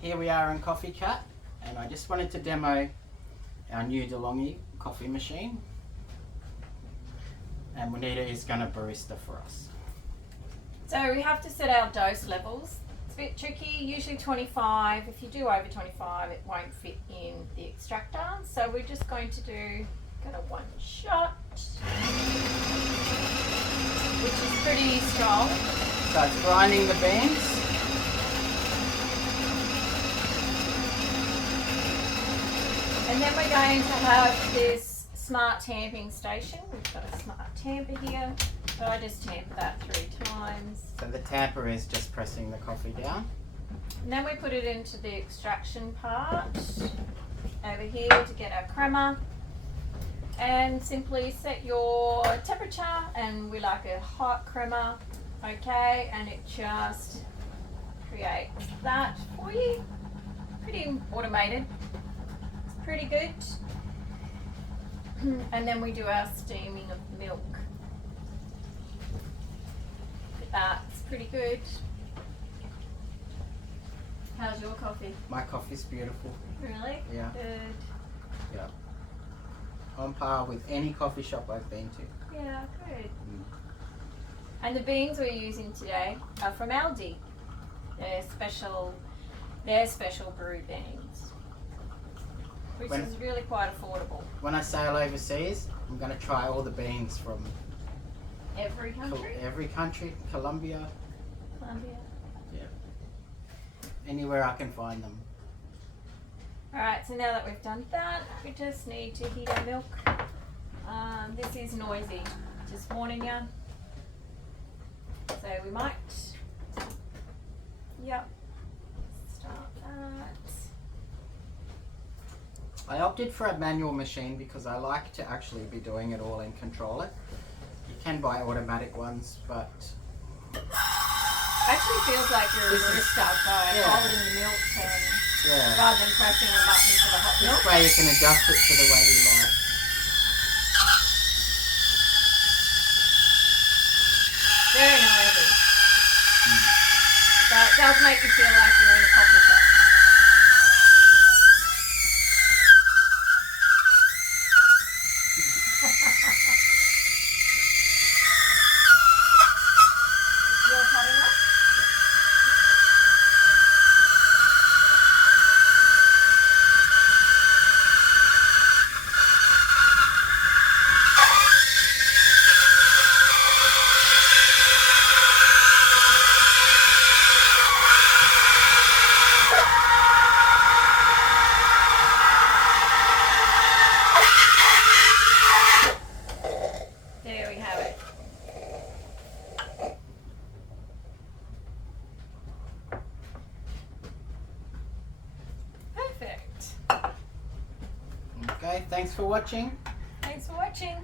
Here we are in Kofi Kat, and I just wanted to demo our new DeLonghi coffee machine. And Juanita is going to barista for us. So we have to set our dose levels. It's a bit tricky, usually 25. If you do over 25, it won't fit in the extractor. So we're just going to do one shot, which is pretty strong. So it's grinding the beans. And then we're going to have this smart tamping station. We've got a smart tamper here. So I just tamper that 3 times. So the tamper is just pressing the coffee down. And then we put it into the extraction part over here to get our crema. And simply set your temperature, and we like a hot crema, okay? And it just creates that for you. Pretty automated. It's pretty good. And then we do our steaming of milk. That's pretty good. How's your coffee? My coffee's beautiful. Really? Yeah. Good. Yeah. On par with any coffee shop I've been to. Yeah, good. And the beans we're using today are from Aldi. They're special brew beans, which is really quite affordable. When I sail overseas, I'm going to try all the beans from Every country? Colombia, yeah, anywhere I can find them. Alright, so now that we've done that, we just need to heat our milk. This is noisy, just warning you. So we might, start that. I opted for a manual machine because I like to actually be doing it all and control it. You can buy automatic ones, but Actually feels like you're a barista by holding the milk and rather than pressing a button for the hot milk. This way you can adjust it to the way you like. Very noisy. So it does make you feel like you're in a coffee shop. You're cutting up? There we have it. Perfect. Okay, thanks for watching. Thanks for watching.